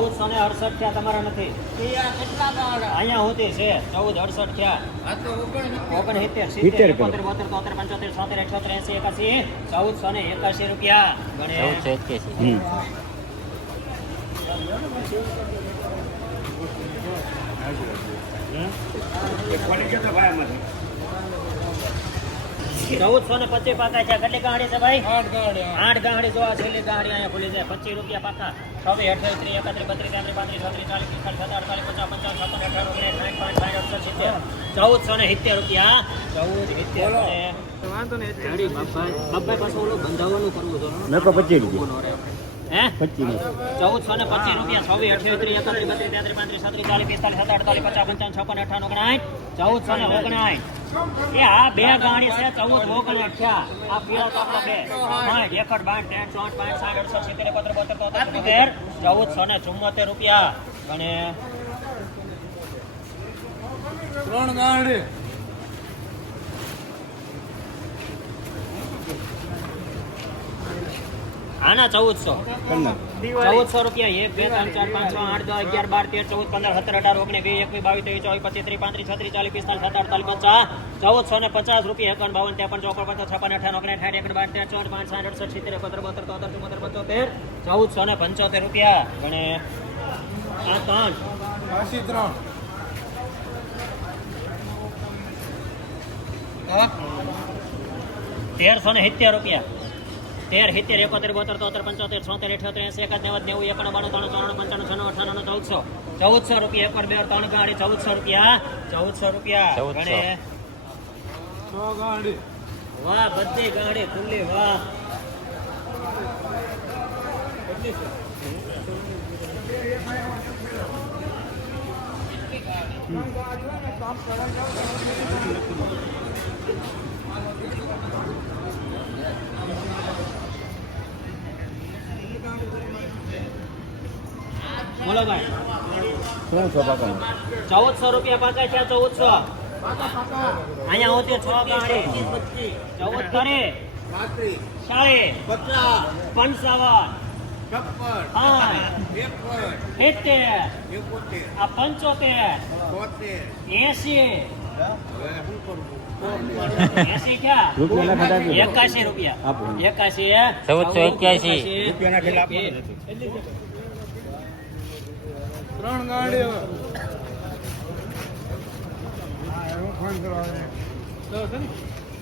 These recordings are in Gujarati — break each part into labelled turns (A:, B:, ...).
A: ચૌદસો ને અડસઠ થયા તમારા નથી. અહીંયા હોતી છે. ચૌદ અડસઠ થયા. ઓગણસિત્તેર
B: સિત્તેર.
A: એકોતેર બોતેર તોતેર પંચોતેર છોતેર અઠ્યોતેર એસી એકાસી ચૌદસો ને એકાસી રૂપિયા ગણે.
C: એક્યાસી.
B: હમ.
A: ચૌદસો ને પચીસ પાકા છે. કેટલી ગાડી છે ભાઈ? આઠ ગાડી જો આ છેલ્લી ગાડી અહીંયા ખુલી છે. પચીસ રૂપિયા પાકા. છવ્વીસ અઠાવીસ ત્રીસ એકત્રીસ બત્રીસ તેત્રીસ પાંત્રીસ છત્રીસ ચાલીસ પિસ્તાલીસ અડતાલીસ પચાસ પંચાવન છપ્પન અઠાવન ઓગણીસ સાઠ પાંચ સાઠ અડસઠ સિત્તેર. ચૌદસો ને સિત્તેર રૂપિયા. ચૌદ સિત્તેર ઓલું બંધાવવાનું કરવું
B: મેં પચીસ રૂપિયા.
A: ચૌદસો ને પચીસ રૂપિયા. છવ્વીસ અઠ્યાવીસ ત્રીસ એકત્રીસ બત્રીસ તેત્રીસ પાંત્રીસ છત્રીસ ચાલીસ પિસ્તાલીસ સત્તર અડતાલીસ પચાસ પંચાવન છપ્પન અઠાવન ઓગણાઠ ચૌદસો ને ઓગણાઠ એ હા બે ગાણી છે ચૌદ ઓગણાઠ થયા આ પીળા ચોપડા બે. પાંચ એકડ બાર ત્રણ ચોટ પાંચ સાત અડસઠ સિત્તેર એકોતેર બોતેર તોતેર ચુમ્મોતેર ચૌદસો ને ચુમ્મોતેર રૂપિયા. અને
D: ત્રણ ગાંડી.
A: આના ચૌદસો
B: કન્નડ
A: ચૌદસો રૂપિયા એક બે ત્રણ ચાર પાંચ છ આઠ દસ અગિયાર બાર તેર ચૌદ પંદર સત્તર અઢાર ઓગણીસ બે એકવીસ બાવીસ ત્રેવીસ ચોવીસ પચીસ ત્રીસ પાંત્રીસ છત્રીસ ચાલીસ પિસ્તાલીસ સત્તર અડતાલીસ પચાસ ચૌદસો ને પચાસ રૂપિયા એકાવન બાવન ત્રેપન ચોપન પચાસ છપ્પન અઠાવન ઓગણીસ અઠાઠ એકડ બાર તેર ચોર પાંચ સાઠ અડસઠ સિત્તેર એકોતેર બોતેર તોતેર ચુમ્મોતેર પંચોતેર ચૌદસો ને પંચોતેર રૂપિયા. ગણે આ ત્રણ.
D: કાશી ત્રણ.
A: તેરસો ને સિત્તેર રૂપિયા. તેર સિત્તેર એકોતેર બોતેર તોતેર પંચોતેર છોતેર અઠ્યોતેર એસી એકાદ નેવું નેવું એકાણું બાણું ત્રણ ચોરાણું પંચાણું છન્નું અઠાણું ચૌદસો. ચૌદસો રૂપિયા એક વાર બે વાર ત્રણ ગાડી ચૌદસો રૂપિયા ચૌદસો રૂપિયા.
C: ચૌદસો.
A: ગણે.
D: છ ગાડી
A: વાહ બધી ગાડી ખુલ્લી વાહ. બોલો ભાઈ.
B: ત્રણસો પાકા
A: ચૌદસો રૂપિયા પાકા છે ચૌદસો. અહીંયા હોતી છ ગાડી. ચૌદ કરે. સાડી પંચાવન. આ પંચોતેર. એસી એકાશી રૂપિયા. એકાશી
C: ચૌદસો એક્યાસી.
B: રૂપિયાના
D: ત્રણ ગાડી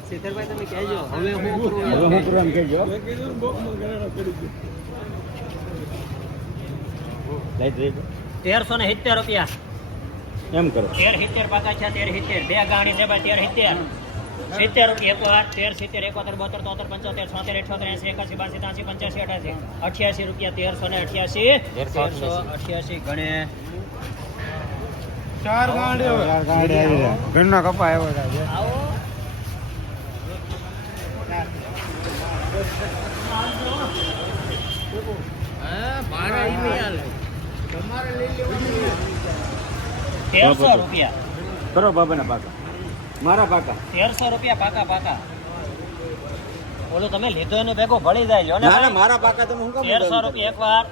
A: સિત્તેરભાઈ તમે કહેજો. હવે હું
B: હવે હું કહેજો
D: મેં કીધું ને બોક્સમાં ઘરેણા કરી. દે.
B: લાઈટ રહી
A: તેરસો ને સિત્તેર રૂપિયા.
B: એમ કરો.
A: તેર સિત્તેર પાકા છે તેર સિત્તેર બે ગાણી છે ભાઈ તેર સિત્તેર સિત્તેર રૂપિયા એક વાર તેર સિત્તેર એકોતેર બોતેર તોતેર પંચોતેર છોતેર અઠોતેર એસી એકાસી બાસી ત્યાસી પંચ્યાસી અઠાસી અઠ્યાસી રૂપિયા તેરસો ને અઠ્યાસી.
C: તેરસો
A: અઠ્યાસી. ગણે.
D: ચાર ગાડી રહ્યા.
B: ઘરના કપા આવ્યો છે
A: આવો. તેરસો રૂપિયા.
B: કરો બાબાના પાકા. મારા પાકા.
A: તેરસો રૂપિયા પાકા પાકા. બોલો તમે લીધો એનો ભેગો ભળી જાય ને
B: મારા પાકા તમે હું
A: તેરસો રૂપિયા એક વાર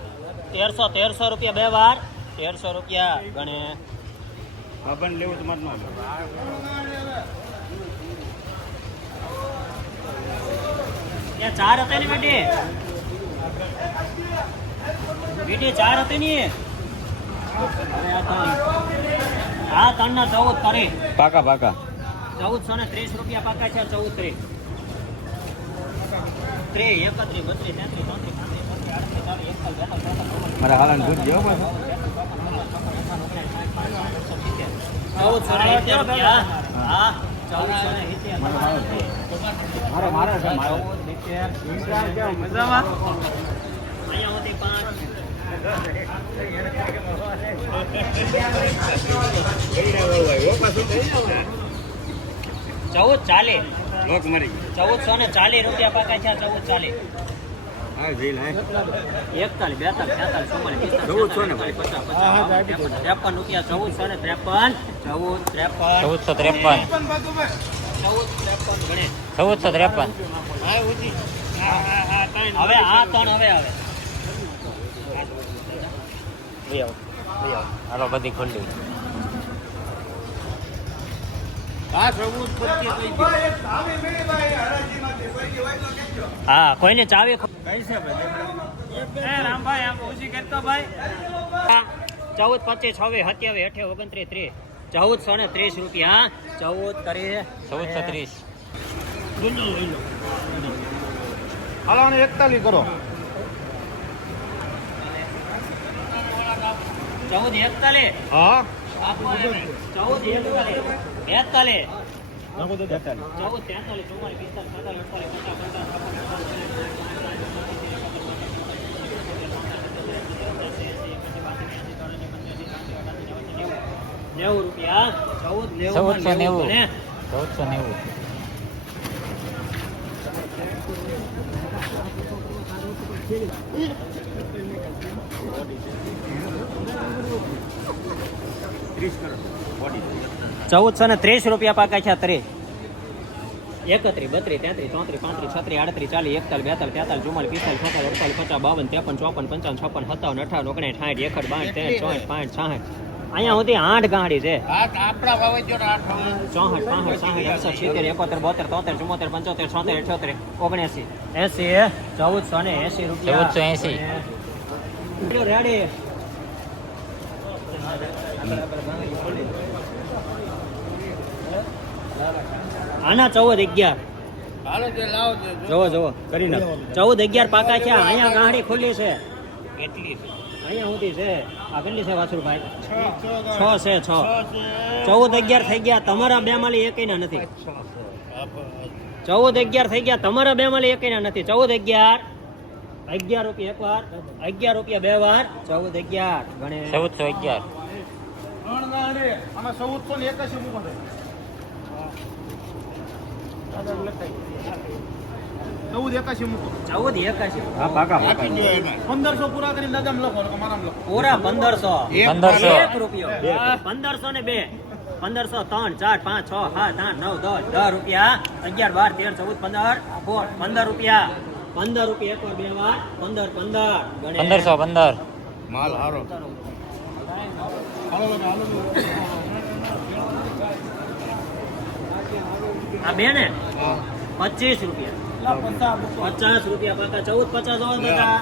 A: તેરસો તેરસો રૂપિયા બે વાર તેરસો રૂપિયા ગણે.
B: બાબાને લેવું તમારે ન.
A: ત્યાં ચાર હતા ને બેટી? બેટી ચાર હતી ને? આ ત્રણ. ના ચૌદ કરી.
B: પાકા પાકા.
A: ચૌદસો ને ત્રીસ રૂપિયા પાકા છે ચૌદ ત્રીસ ત્રીસ એકત્રીસ બત્રીસ તેત્રીસ ચોત્રીસ પાંત્રીસ છત્રીસ આડત્રીસ ચાલીસ એકતાલીસ બેતાલીસ
B: મારા હાલાને દૂધ જેવો
A: ચૌદસો ને સિત્તેર રૂપિયા હા. ચૌદસો ને
B: મારો મારો છે મારો.
A: ચૌદ સિત્તેર મજામાં? અહીંયા હોતી પાંચ. ચૌદ ચાલીસ
B: લોક મરી
A: ચૌદસો ને ચાલીસ રૂપિયા પાકા છે ચૌદ
B: હે
A: એકતાલીસ બેતાલીસ તેતાલીસ ચુમ્માલીસ
B: ચૌદસો ને
A: ત્રેપન રૂપિયા ચૌદસો ને ત્રેપન ચૌદ ત્રેપન.
C: ચૌદસો ત્રેપન.
A: ચૌદ ત્રેપન
C: ચૌદસો ત્રેપન.
A: હવે આ ત્રણ હવે આવે લઈ આવો લઈ આવો
C: હાલો બધી ખુલ્લી
A: હા કોઈને ચાવી ખો-
B: કઈ છે ભાઈ
A: એ રામભાઈ આમ ઊંચી કરતો ભાઈ. ચૌદ પચીસ છવ્વીસ સત્યાવીસ અઠે ઓગણત્રીસ ત્રીસ. ચૌદસો ને ત્રીસ રૂપિયા ચૌદ કરી.
C: ચૌદસો ત્રીસ.
D: હાલો એકતાલીસ એકતાલી કરો.
A: ચૌદ એકતાલીસ
D: હા.
A: ચૌદ એકતાલીસ બેતાલીસ ચૌદ તેતાલીસ ચુમ્માલીસ પિસ્તાલીસ છેતાલીસ અડતાલીસ પચાસ પંચાવન નેવું રૂપિયા ચૌદ
C: ચૌદસો નેવું ચૌદસો નેવું
B: કરો બોડી
A: ચૌદસો ને ત્રીસ રૂપિયા પાકા છે ત્રીસ એકત્રીસ બત્રીસ તેત્રીસ ચોત્રીસ પાંત્રીસ છત્રીસ આડત્રીસ ચાલીસ એકતાલીસ બેતાલીસ તેતાલીસ ચુમ્માલીસ પિસ્તાલીસ છોતેર અડતાલીસ પચાસ બાવન ત્રેપન ચોપન પંચાવન છપ્પન સત્તાવન અઠાવન ઓગણીસ સાઠ એકડ બાઠ તેર ચોઠ પાંચ સાઠ અહીંયા સુધી આઠ ગાંડી છે. ચોસઠ પાસઠ સાઠ એકસઠ સિત્તેર એકોતેર બોતેર તોતેર ચુમ્મોતેર પંચોતેર છોતેર અઠ્યોતેર ઓગણએસી. એસી ચૌદસો ને એસી રૂપિયા.
C: 1480.
A: રેડી આના ચૌદ અગિયાર.
B: હાલો તે લાવો તે જો.
A: જોવો જોવો કરી નાખો ચૌદ અગિયાર પાકા છે અહીંયા ગાંડી ખુલ્લી છે.
B: કેટલી છે
A: અહીંયા સુધી છે. આ કેટલી છે વાસુભાઈ
D: છ
A: છ, છે. છ ચૌદ અગિયાર થઈ ગયા. તમારા બે માલી એકના નથી. ચૌદ અગિયાર થઈ ગયા. તમારા બે માલી એકના નથી. ચૌદ અગિયાર. અગિયાર રૂપિયા એક વાર અગિયાર રૂપિયા બે વાર ચૌદ અગિયાર ગણે.
C: ચૌદસો અગિયાર
D: ચૌદસો ને ચૌદ એકાશી મૂકો
A: ચૌદ એકાશી.
B: હા પાકા પાકા.
D: પંદરસો પૂરા કરીને દાદામ લખો અમારામ લખો.
A: પૂરા પંદરસો.
C: પંદરસો.
A: એક રૂપિયો. પંદરસો ને બે. પંદરસો ત્રણ ચાર પાંચ છ સાત આઠ નવ દસ દસ રૂપિયા. અગિયાર બાર તેર ચૌદ પંદર. પંદર રૂપિયા. પંદર રૂપિયા એક વાર બે વાર. પંદર પંદર.
C: પંદરસો પંદર.
B: માલ હારો.
A: આ બે ને? પચીસ રૂપિયા.
D: લા, પચાસ
A: રૂપિયા પાકા. ચૌદ પચાસ બધા.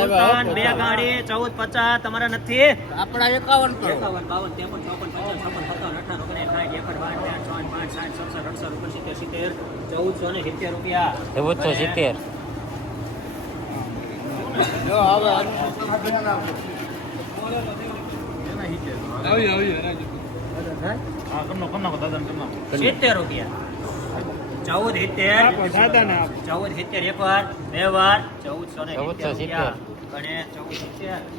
A: સુલતાન, બે ગાડી ચૌદ પચાસ. તમારા નથી?
B: આપણા એકાવન
A: એકાવન બાવન ત્રેપન ચોપન પચાસ છપ્પન સત્તાવન અઠાવન ઓગણીસ સાઠ એકડ બાર પાંચ સાઠ સડસઠ અડસઠ ઓગણસિત્તેર સિત્તેર ચૌદસો ને સિત્તેર રૂપિયા.
C: ચૌદસો સિત્તેર
B: જો હવે
D: આવી આવી હરાજી. હા કર નાખો, કર નાખો દાદાને કર નાખો.
A: સિત્તેર રૂપિયા. ચૌદ, સિત્તેર. ચૌદ, સિત્તેર, એક વાર, બે વાર. ચૌદસો ને રૂપિયા. ગણે ચૌદ, સિત્તેર.